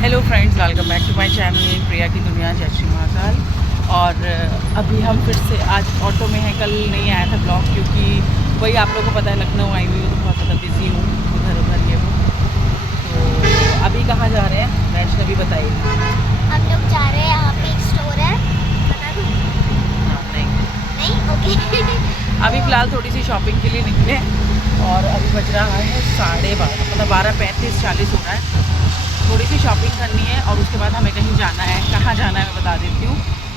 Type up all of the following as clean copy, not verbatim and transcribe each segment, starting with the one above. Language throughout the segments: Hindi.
Hello friends, welcome back to my channel Priya की दुनिया। जय श्री महाकाल। और अभी हम फिर से आज ऑटो में हैं। कल नहीं आया था ब्लॉग क्योंकि वही आप लोगों को पता है, लखनऊ आई हुई हूँ तो बहुत ज़्यादा बिजी हूँ, उधर उधर ये हूँ। तो अभी कहाँ जा रहे हैं वैष्णवी बताइए। हम लोग जा रहे हैं, यहाँ पे एक स्टोर है, बता दूँ? हाँ नहीं ओके। अभी फ़िलहाल थोड़ी सी शॉपिंग के लिए निकले और अभी बज रहा है 12:30, मतलब 12:35 40 हो रहा है। थोड़ी सी शॉपिंग करनी है और उसके बाद हमें कहीं जाना है। कहाँ जाना है मैं बता देती हूँ।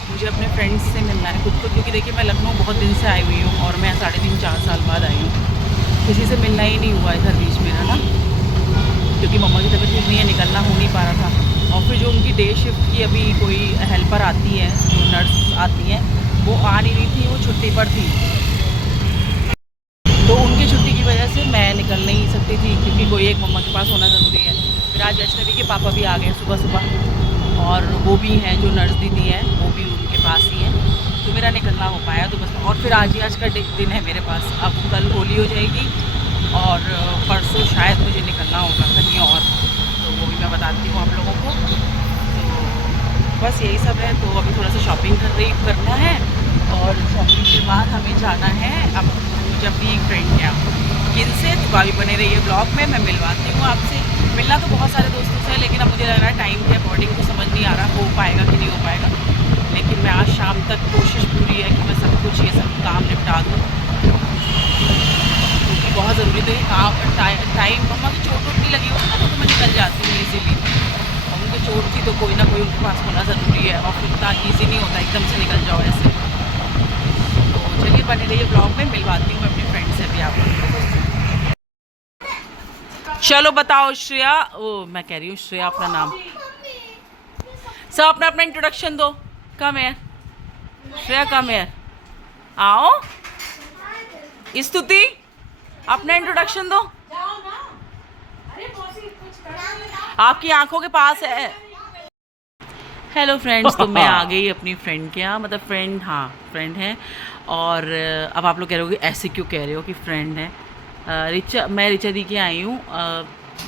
मुझे अपने फ्रेंड्स से मिलना है खुद को, क्योंकि देखिए मैं लखनऊ बहुत दिन से आई हुई हूँ और मैं 3.5-4 साल बाद आई हूँ। किसी से मिलना ही नहीं हुआ इधर बीच में ना, क्योंकि मम्मा की तबीयत ठीक नहीं है, निकलना हो नहीं पा रहा था। और फिर जो उनकी डे शिफ्ट की अभी कोई हेल्पर आती है, जो नर्स आती हैं, वो आ नहीं रही थी, वो छुट्टी पर थी। तो उनकी छुट्टी की वजह से मैं निकल नहीं सकती थी, क्योंकि कोई एक मम्मा के पास होना ज़रूरी है। फिर आज वैष्णवी के पापा भी आ गए सुबह सुबह, और वो भी हैं जो नर्स दीदी हैं, वो भी उनके पास ही हैं। तो मेरा निकलना हो पाया तो बस। और फिर आज का दिन है मेरे पास। अब कल होली हो जाएगी और परसों शायद मुझे निकलना होगा कहीं और, तो वो भी मैं बताती हूँ आप लोगों को। तो बस यही सब है। तो अभी थोड़ा सा शॉपिंग करना है और शॉपिंग के बाद हमें जाना है अब मुझे अपनी एक फ्रेंड के यहाँ। किनसे तो अभी बने रही है ब्लॉग में, मैं मिलवाती हूँ आपसे। मिलना तो बहुत सारे दोस्तों से है, लेकिन अब मुझे लग रहा है टाइम के अकॉर्डिंग तो समझ नहीं आ रहा हो पाएगा कि नहीं हो पाएगा। लेकिन मैं आज शाम तक कोशिश पूरी है कि मैं सब कुछ ये सब काम निपटा दूँ, क्योंकि बहुत ज़रूरी तो ये काम टाइम। मम्मा की चोट वोट नहीं लगी होती ना तो मैं निकल जाती हूँ ईजीली। और उनको चोट थी तो कोई ना कोई उनके पास होना ज़रूरी है, और फिर इतना ईजी नहीं होता एकदम से निकल जाओ ऐसे। तो चलिए बने रहिए ब्लॉग में, मिलवाती हूँ मैं अपनी फ्रेंड से भी आपको। चलो बताओ श्रेया, ओ मैं कह रही हूँ श्रेया अपना नाम। सब अपना अपना इंट्रोडक्शन दो। कम है श्रेया, कम है, आओ। स्तुति अपना इंट्रोडक्शन दो, आपकी आंखों के पास है। हेलो फ्रेंड्स, तो मैं आ गई अपनी फ्रेंड के यहाँ, मतलब फ्रेंड, हाँ फ्रेंड है। और अब आप लोग कह रहे हो कि ऐसे क्यों कह रहे हो कि फ्रेंड है। मैं रिचा दी के आई हूँ।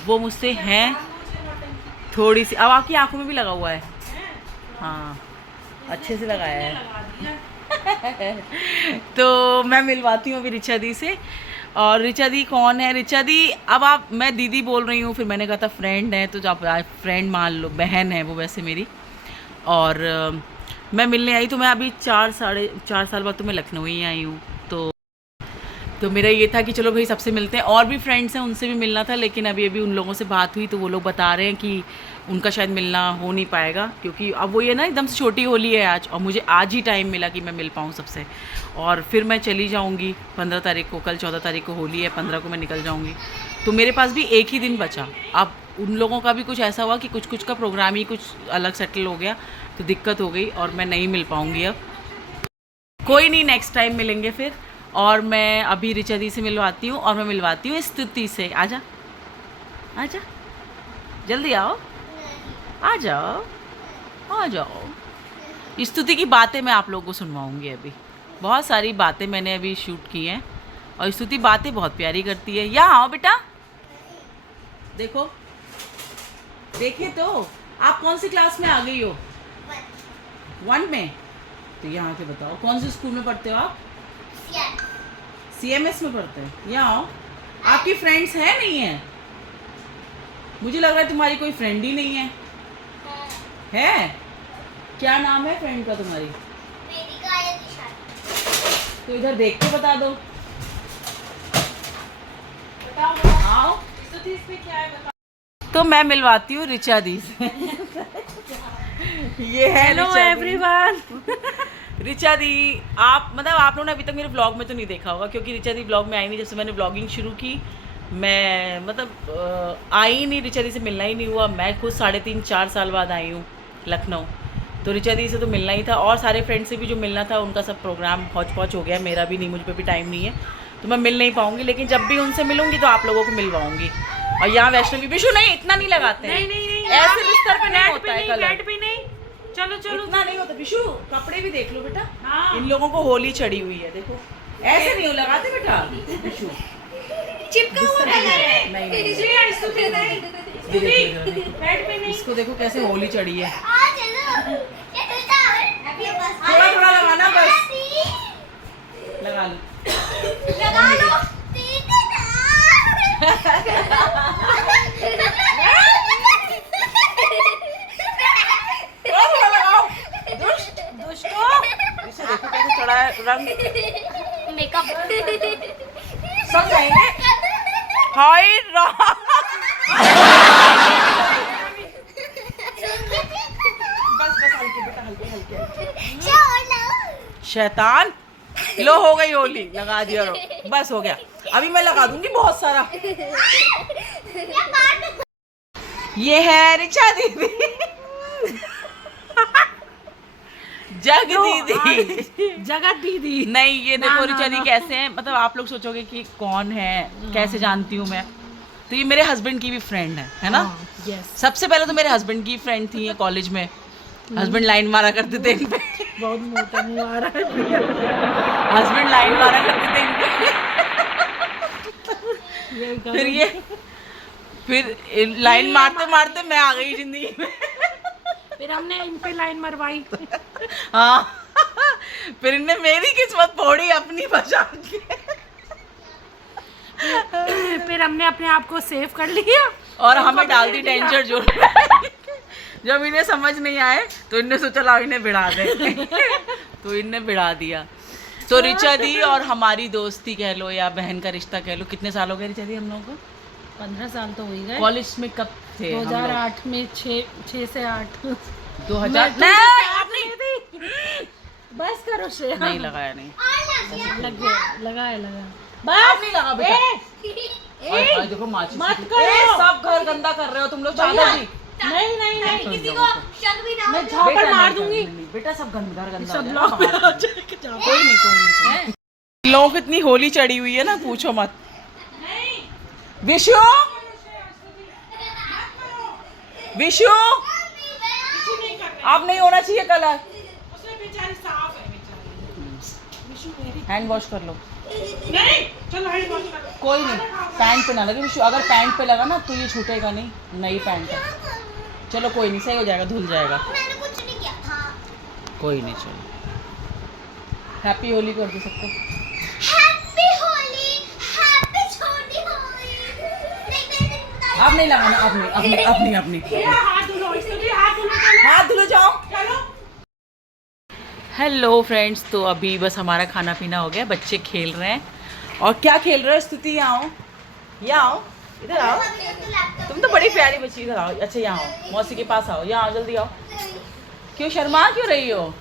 वो मुझसे हैं थोड़ी सी। अब आपकी आंखों में भी लगा हुआ है, हाँ अच्छे से लगाया है। तो मैं मिलवाती हूँ अभी रिचा दी से। और रिचा दी कौन है? रिचा दी, अब आप, मैं दीदी बोल रही हूँ, फिर मैंने कहा था फ्रेंड है, तो आप फ्रेंड मान लो, बहन है वो वैसे मेरी। और मैं मिलने आई तो मैं अभी 4-4.5 साल बाद तो मैं लखनऊ ही आई हूँ। तो मेरा ये था कि चलो भाई सबसे मिलते हैं। और भी फ्रेंड्स हैं, उनसे भी मिलना था, लेकिन अभी उन लोगों से बात हुई तो वो लोग बता रहे हैं कि उनका शायद मिलना हो नहीं पाएगा, क्योंकि अब वो ये ना एकदम से छोटी होली है आज, और मुझे आज ही टाइम मिला कि मैं मिल पाऊँ सबसे। और फिर मैं चली जाऊँगी 15 तारीख को, कल 14 तारीख को होली है, 15 को मैं निकल जाऊँगी। तो मेरे पास भी एक ही दिन बचा। अब उन लोगों का भी कुछ ऐसा हुआ कि कुछ का प्रोग्राम ही कुछ अलग सेटल हो गया, तो दिक्कत हो गई और मैं नहीं मिल पाऊँगी। अब कोई नहीं, नेक्स्ट टाइम मिलेंगे फिर। और मैं अभी रिचा दी से मिलवाती हूँ, और मैं मिलवाती हूँ स्तुति से। आजा आजा, जल्दी आओ, आ जाओ आ जाओ। स्तुति की बातें मैं आप लोगों को सुनवाऊँगी। अभी बहुत सारी बातें मैंने अभी शूट की हैं, और स्तुति बातें बहुत प्यारी करती है। यहाँ आओ बेटा, देखो, देखिए तो आप कौन सी क्लास में आ गई हो? 1 में। तो यहाँ के बताओ कौन से स्कूल में पढ़ते हो आप? CMS में पढ़ते हैं। यहाँ आओ, आपकी फ्रेंड्स है नहीं है? मुझे लग रहा है तुम्हारी कोई फ्रेंड ही नहीं है। है? क्या नाम है फ्रेंड का तुम्हारी? तो इधर देख के बता दो। आओ, क्या है बताओ। तो मैं मिलवाती हूँ रिचा दी से। ये है हेलो एवरीवन। रिचा दी, आप मतलब आप लोगों ने अभी तक मेरे ब्लॉग में तो नहीं देखा होगा, क्योंकि रिचा दी ब्लॉग में आई नहीं। जब से मैंने ब्लॉगिंग शुरू की, मैं मतलब आई ही नहीं, रिचा दी से मिलना ही नहीं हुआ। मैं खुद 3.5-4 साल बाद आई हूँ लखनऊ, तो रिचा दी से तो मिलना ही था। और सारे फ्रेंड से भी जो मिलना था, उनका सब प्रोग्राम हौच पौच हो गया। मेरा भी नहीं, मुझ पर भी टाइम नहीं है, तो मैं मिल नहीं पाऊँगी। लेकिन जब भी उनसे मिलूँगी तो आप लोगों को मिलवाऊँगी। और यहाँ वैष्णवी विशु नहीं, इतना नहीं लगाते हैं, नहीं ऐसे बिस्तर पे नहीं होता है कलर। भी नहीं, चलो इतना नहीं होता। विशु कपड़े भी देख लो बेटा। हाँ। इन लोगों को होली चढ़ी हुई है, देखो ऐसे नहीं लगाते बेटा। विशु चिपका हुआ कलर है। नहीं, बेड पे नहीं। इसको देखो कैसे होली चढ़ी है। थोड़ा थोड़ा लगाना बस। लगा लो। लगा लो। थोड़ा लगाओ। दुष्टो। इसे देखो कैसे चढ़ा है रंग। मेकअप सब जाएंगे। हाय राम। बस हल्के बेटा हल्के। शैतान। लो हो गई होली, लगा दिया रो। बस हो गया। अभी मैं लगा दूंगी बहुत सारा। ये है रिचा दीदी। जग दीदी। जगत दीदी। नहीं ये ना, देखो ना, रिचा दी ना। कैसे हैं, मतलब आप लोग सोचोगे कि कौन है, कैसे जानती हूँ मैं। तो ये मेरे हस्बैंड की भी फ्रेंड है ना। यस। सबसे पहले तो मेरे हस्बैंड की फ्रेंड थी कॉलेज में। हस्बैंड लाइन मारा करते थे इन पे। बहुत मोटा मुंह आ रहा है। हस्बैंड लाइन मारा करते थे इन पे। फिर लाइन मारते मारते मैं आ गई जिंदगी में। फिर हमने इन पे लाइन मरवाई। हाँ। फिर इनने मेरी किस्मत फोड़ी अपनी बचा के। फिर हमने अपने आप को सेव कर लिया और हमें डाल दी डेंजर जोन में। जब इन्हें समझ नहीं आए तो इनने सोचा लाओ इन्हें भिड़ा दे। तो इनने भिड़ा दिया। तो रिचा दी और हमारी दोस्ती कह लो या बहन का रिश्ता कह लो। कितने साल हो गए रिचा दी हम लोगों को? 15 साल तो हो ही गए। कॉलेज में कब थे हम लोग? 2008 में 6 से 8। 2000 बस करो शेयर। नहीं लगाया नहीं। लग गया। लगाया बस नहीं लगा बेटा। और देखो माचिस मत की- करो। ए, सब घर गंदा कर रहे हो तुम लोग। चादर भी नहीं किसी को शक भी ना हो। मैं झापड़ बेटा मार नहीं दूंगी। नहीं, बेटा सब घर गंदा सब हो जाएगा, लोग बाहर कर दो। कोई नहीं। लोगों को इतनी होली चढ़ी हुई है ना, पूछो मत। विशु विशु अब नहीं होना चाहिए कलर। हैंड वॉश कर लो। कोई नहीं, पैंट पे ना लगे विशु। अगर पैंट पे लगा ना तो ये छूटेगा नहीं, नई पैंट है। चलो कोई नहीं, सही हो जाएगा, धुल जाएगा। मैंने कुछ नहीं किया था। कोई नहीं, चलो हैप्पी होली कर दो सबको। हैप्पी होली, हैप्पी छोटी होली। नहीं, अब नहीं लगाना, अपनी हाथ धुलो जाओ। हेलो फ्रेंड्स, तो अभी बस हमारा खाना पीना हो गया, बच्चे खेल रहे हैं। और क्या खेल रहे हो स्तुति? यहाँ आओ, यहाँ आओ, इधर आओ। तुम तो बड़ी प्यारी बच्ची, इधर आओ। अच्छा यहाँ आओ, मौसी के पास आओ, यहाँ आओ, जल्दी आओ। क्यों शर्मा क्यों रही हो?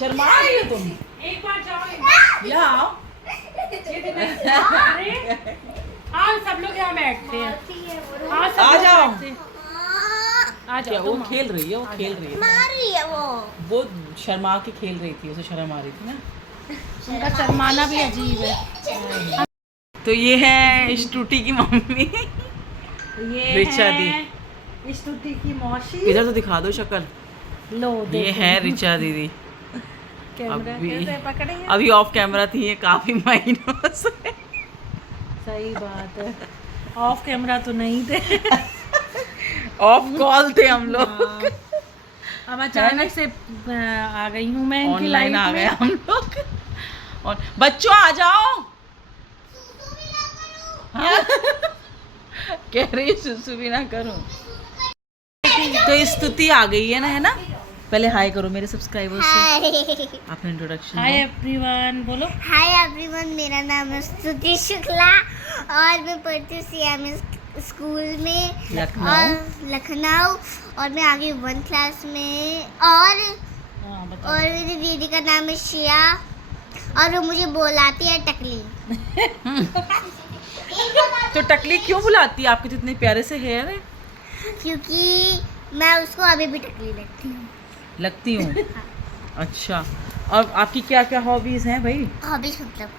शर्मा रही हो तुम? एक बार जाओ। यहाँ आओ। हाँ सब लोग यहाँ बैठते हैं। हाँ सब आ लोग जाओ। बैठते हैं। आ क्या जाओ। वो तुम खेल रही है, वो खेल रही है। मार रही है वो। शर्मा के खेल रही थी, उसे शर्म आ रही थी ना। उनका शर्माना भी अजीब है। तो ये है स्टूटी की मम्मी। ये रिचा है स्तुति की मौसी। इधर तो दिखा दो शक्ल। लो ये है रिचा दीदी। कैमरा अभी- कैसे पकड़ेंगे? अभी ऑफ कैमरा थी ये काफी महीनों से। सही बात है, ऑफ कैमरा तो नहीं थे। ऑफ कॉल थे हम लोग। अब अचानक से आ गई हूँ मैं इनकी ऑनलाइन लाइफ आ गए में। हम लोग। और बच्चों आ जाओ। हाँ? कह रही सुसु भी ना करो। तो स्तुति आ गई है ना। पहले हाय करो मेरे सब्सक्राइबर्स से। हाय अपना इंट्रोडक्शन हाय एवरीवन बोलो। हाय एवरीवन, मेरा नाम है स्तुति शुक्ला और मैं पढ़ती हूँ सीएमएस स्कूल में लखनऊ और मैं आगे 1 क्लास में। और हाँ, बताओ। मेरी दीदी का नाम है शिया और वो मुझे बुलाती है टकली। तो टकली क्यों बुलाती है? आपके तो इतने प्यारे से हेयर है। क्योंकि मैं उसको अभी भी टकली लगती हूँ। अच्छा, और आपकी क्या क्या हॉबीज हैं भाई? हॉबीज मतलब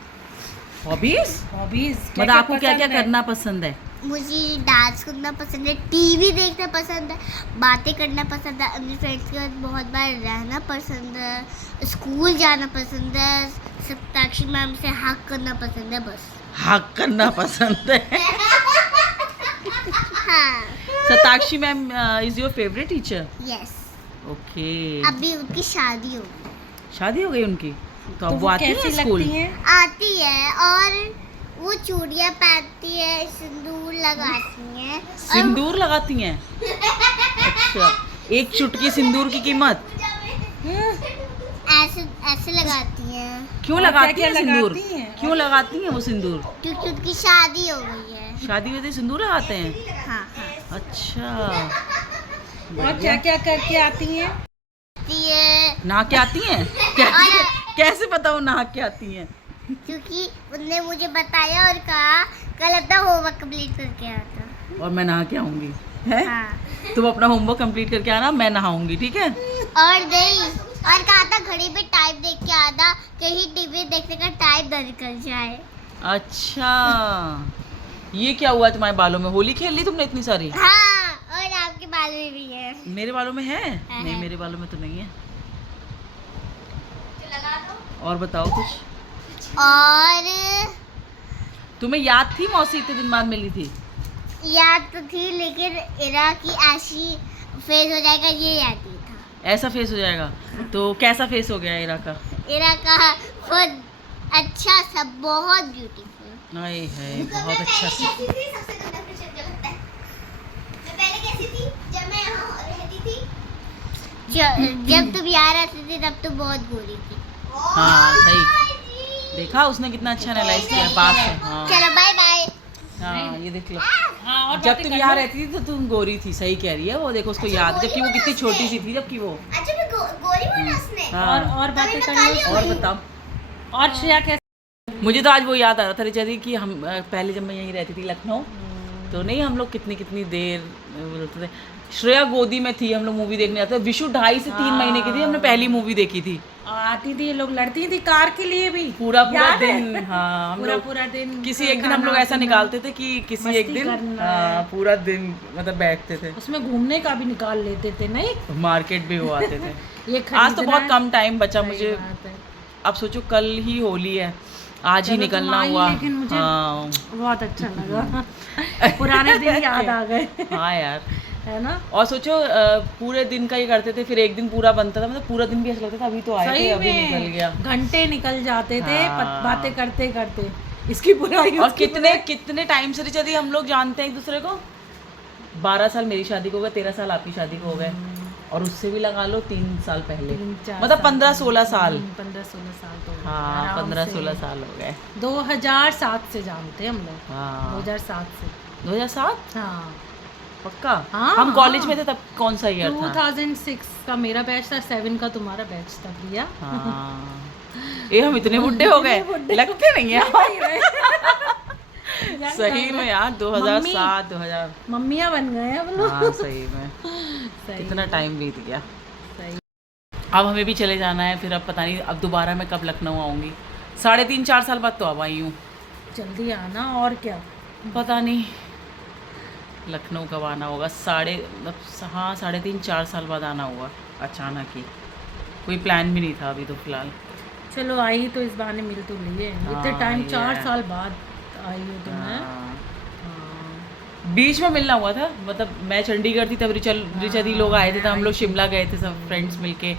हॉबीज हॉबीज मतलब आपको क्या क्या करना पसंद है? मुझे डांस करना पसंद है, टीवी देखना पसंद है, बातें करना पसंद है, अपने फ्रेंड्स के साथ बहुत बार रहना पसंद है, स्कूल जाना पसंद है, सप्ताक्षी मैम से हक करना पसंद है। बस हक करना पसंद है। हाँ। Satakshi ma'am is your favourite teacher? Yes. Okay. अभी उनकी शादी हो गई। शादी हो गई उनकी, तो अब वो आती कैसी है स्कूल? लगती हैं? आती है और वो चूड़ियाँ पहनती है, सिंदूर लगाती है। सिंदूर लगाती हैं? अच्छा, एक चुटकी सिंदूर की कीमत? ऐसे ऐसे लगाती है क्यों और लगाती क्या-क्या हैं सिंदूर? लगाती हैं? क्यों लगाती हैं वो सिंदूर? क्योंकि उनकी शादी हो गई है। शादी में तो सिंदूर लगाते हैं? हाँ हाँ। अच्छा। और क्या क्या करके आती हैं? आती है नहा के आती हैं? कैसे, कैसे पता वो नहा के आती हैं? क्योंकि उनने मुझे बताया और कहा कल अपना होमवर्क कंप्लीट करके आता। और मैं नहा के आऊंगी, है? हाँ। तुम अपना होमवर्क कंप्लीट करके आना, मैं नहाऊंगी, ठीक है? और नहीं, और कहा था घड़ी पे टाइम देख के आना, कहीं टीवी देखने का टाइम न निकल जाए। अच्छा, ये क्या हुआ तुम्हारे बालों में? होली खेल ली तुमने इतनी सारी? हाँ, और आपके बाल में भी है। मेरे बालों में है? है। नहीं, मेरे बालों में तो नहीं है। और बताओ कुछ। और तुम्हें याद थी मौसी इतने दिन बाद मिली थी? याद तो थी, लेकिन इरा की ऐसी फेस हो जाएगा ये याद नहीं था। ऐसा फेस हो जाएगा? तो कैसा फेस हो गया इरा का? इरा का बहुत अच्छा सा, बहुत ब्यूटीफुल। नहीं है, बहुत अच्छा सा। जब तुम यहाँ रहती थी तब तो बहुत गोरी थी। हाँ सही, देखा उसने कितना अच्छा एनालाइज किया पास है। हाँ चलो बाय बाय। हाँ, ये देख लो, हाँ, और जब बातें तुम कर यहाँ लो। रहती थी तो तुम गोरी थी, सही कह रही है वो। देखो उसको याद, जबकि वो कितनी छोटी सी थी जबकि वो। अच्छा मैं गोरी बोला उसने। हाँ। और बातें कर लो। और बताओ। और श्रेया कैसे? मुझे तो आज वो याद आ रहा था रिचा दी कि हम पहले जब मैं यहीं रहती थी लखनऊ, तो नहीं हम लोग कितनी कितनी देर बोलते थे। श्रेया गोदी में थी, हम लोग मूवी देखने आते थे। विशु 2.5 से 3 महीने की थी, हमने पहली मूवी देखी थी। आती थी, ये लोग लड़ती थी कार के लिए भी। पूरा पूरा याद है? दिन। हाँ, हम पूरा लोग पूरा दिन किसी एक दिन हम लोग खाना ऐसा पीना, निकालते थे कि किसी एक मस्ती दिन करना हाँ, पूरा दिन मतलब बैठते थे। उसमें घूमने का भी निकाल लेते थे। नहीं, मार्केट भी वो आते थे। ये आज तो खरीदना बहुत है। कम टाइम बचा सही मुझे। बात है। अब सोचो कल ही होली है, आज ही चलो तुम निकलना आई, हुआ। लेकिन मुझे हाँ बहुत अच्छा लगा। पुराने दिन याद आ गए। हाँ यार। है ना? और सोचो पूरे दिन का ये करते थे, फिर एक दिन पूरा बनता था, मतलब पूरा दिन भी ऐसा लगता था अभी तो आए थे सही अभी निकल गया। में घंटे निकल जाते थे हाँ। बातें करते करते। इसकी बुराई और उसकी कितने कितने टाइम से रिचा दी हम लोग जानते हैं एक दूसरे को। 12 साल मेरी शादी को हो गए, 13 साल आपकी शादी को हो गए, और उससे भी लगा लो 3 साल पहले, 3-4 मतलब साल 15-16 साल। 15-16 साल तो हो गए, हाँ, आराम 15-16 से। साल हो गए। 2007 से जानते हैं हम लोग। हाँ 2007 से। 2007 हाँ, पक्का। हाँ, हम कॉलेज हाँ। में थे तब, कौन सा ईयर था? 2006 का मेरा बैच था, 7 का तुम्हारा बैच था प्रिया। हाँ। ये हम इतने बुड्ढे हो गए, लगते नहीं है। सही में यार 2007 2000। मम्मियाँ बन गए हैं हम लोग। हाँ सही में, सही कितना टाइम बीत गया। सही। अब हमें भी चले जाना है, फिर अब पता नहीं अब दोबारा मैं कब लखनऊ आऊँगी। 3.5-4 साल बाद तो अब आई हूँ, जल्दी आना, और क्या। पता नहीं लखनऊ कब आना होगा। हाँ 3.5-4 साल बाद आना होगा अचानक ही, कोई प्लान भी नहीं था अभी तो फिलहाल। चलो आई तो इस बहाने मिल तो लिए। इतने हाँ, टाइम ये 4 है। साल बाद आई हो तुम। हाँ। हाँ। बीच में मिलना हुआ था, मतलब मैं चंडीगढ़ थी तब रिचा दी लोग आए थे, तब हम लोग शिमला गए थे सब फ्रेंड्स मिलके,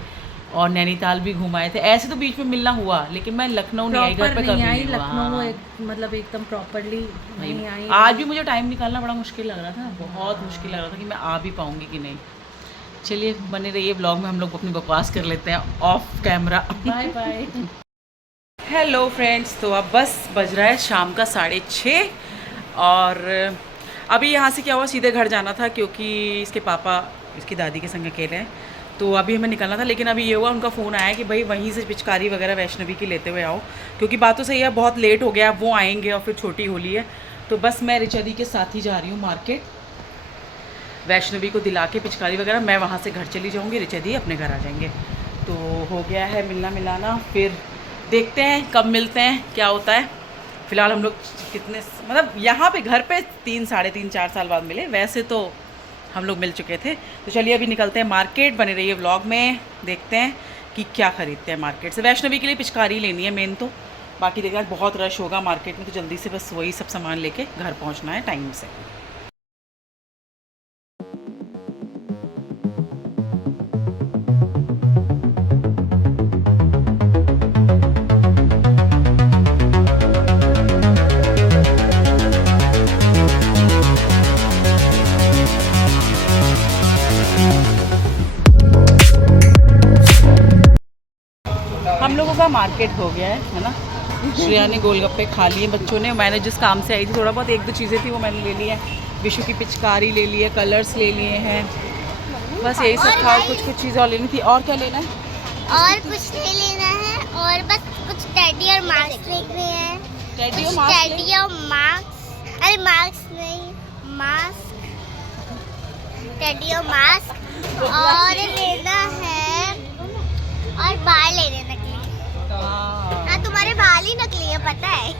और नैनीताल भी घुमाए थे। ऐसे तो बीच में मिलना हुआ, लेकिन मैं लखनऊ नहीं आई, घर प्रॉपर पे कभी नहीं आई नहीं हुआ। लखनऊ, हाँ। एक मतलब एकदम प्रॉपरली नहीं आई। आज भी मुझे टाइम निकालना बड़ा मुश्किल लग रहा था, बहुत मुश्किल लग रहा था कि मैं आ भी पाऊंगी कि नहीं। चलिए बने रहिए ब्लॉग में, हम लोग अपनी बकवास कर लेते हैं off camera. Bye bye. Hello friends, तो अब बस बज रहा है शाम का 6:30, और अभी यहाँ से क्या हुआ, सीधे घर जाना था क्योंकि इसके पापा इसकी दादी के संग अकेले हैं, तो अभी हमें निकलना था। लेकिन अभी ये हुआ, उनका फ़ोन आया कि भाई वहीं से पिचकारी वगैरह वैष्णवी की लेते हुए आओ, क्योंकि बात तो सही है, बहुत लेट हो गया, वो आएंगे और फिर छोटी होली है। तो बस मैं रिचा दी के साथ ही जा रही हूँ मार्केट, वैष्णवी को दिला के पिचकारी वगैरह मैं वहाँ से घर चली जाऊँगी, रिचा दी अपने घर आ जाएंगे। तो हो गया है मिलना मिलाना, फिर देखते हैं कब मिलते हैं, क्या होता है। फ़िलहाल हम लोग कितने मतलब यहाँ पे घर पे 3-3.5-4 साल बाद मिले, वैसे तो हम लोग मिल चुके थे। तो चलिए अभी निकलते हैं मार्केट, बने रहिए व्लॉग में, देखते हैं कि क्या ख़रीदते हैं मार्केट से। वैष्णवी के लिए पिचकारी लेनी है मेन तो, बाकी देखा बहुत रश होगा मार्केट में, तो जल्दी से बस वही सब सामान लेके घर पहुँचना है टाइम से। पूरा मार्केट हो गया है ना। श्रेया ने गोलगप्पे खा लिए बच्चों ने, मैंने जिस काम से आई थी थोड़ा बहुत 1-2 चीज़ें थी वो मैंने ले ली है। विशु की पिचकारी ले ली है, कलर्स ले लिए हैं, बस यही सब था। और कुछ चीज़ें और लेनी थी। और क्या लेना है? और कुछ नहीं लेना है, और बस कुछ टेडी और मार्क्स देखने हैं। टेडी कुछ और मास्क टेडी और मार्क्स, अरे मार्क्स नहीं, मास्क, टेडी और मास्क और लेना है, और बाल लेने नकली। हाँ। हाँ, तुम्हारे बाल ही नकली है पता है।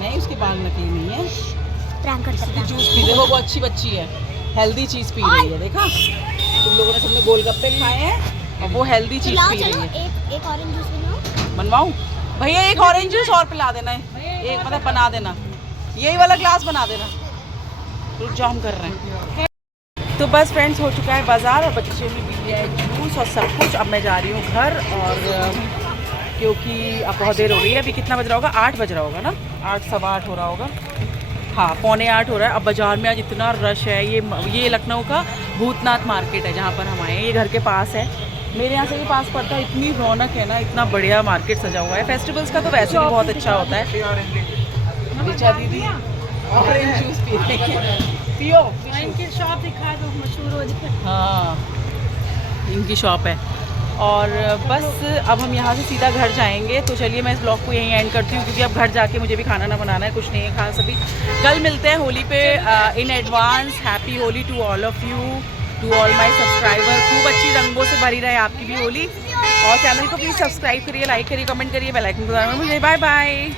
नहीं, उसके बाल नकली नहीं है। प्रैंक कर सकता है। जूस पी देखो, वो अच्छी बच्ची है, हेल्दी चीज़ पी रही है। देखा, तुम लोगों ने सबने गोलगप्पे खाए हैं और वो हेल्दी चीज़ पी रही है। एक ऑरेंज जूस बनाओ। बनवाऊँ भैया? एक ऑरेंज जूस और पिला देना है, एक मतलब बना देना, यही वाला ग्लास बना देना। रुक जाओ, हम कर रहे हैं। तो बस फ्रेंड्स, हो चुका है बाज़ार और बच्चे ने पी लिया है जूस और सब कुछ। अब मैं जा रही हूँ घर, और क्योंकि अब बहुत देर हो गई है। अभी कितना बज रहा होगा? 8 बज रहा होगा ना, 8 सवा 8 हो रहा होगा। हाँ, 7:45 हो रहा है। अब बाज़ार में आज इतना रश है। ये लखनऊ का भूतनाथ मार्केट है जहाँ पर हम आए हैं। ये घर के पास है, मेरे यहाँ से भी पास पड़ता है। इतनी रौनक है ना, इतना बढ़िया मार्केट सजा हुआ है। फेस्टिवल्स का तो वैसे भी बहुत अच्छा होता है। रिचा दीदी ऑरेंज जूस पी रही है, पियो। इनकी शॉप दिखा दो, मशहूर हो जाए। हाँ, इनकी शॉप है। और बस अब हम यहाँ से सीधा घर जाएंगे। तो चलिए मैं इस ब्लॉग को यहीं एंड करती हूँ, क्योंकि अब घर जाके मुझे भी खाना ना बनाना है, कुछ नहीं है खास अभी। कल मिलते हैं होली पे। In advance happy Holi to all of you, to all my subscriber. खूब अच्छी रंगों से भरी रहे आपकी भी होली। और चैनल को प्लीज़ सब्सक्राइब करिए, लाइक करिए, कमेंट करिए, बेल आइकन दबाइए। मुझे बाय बाय।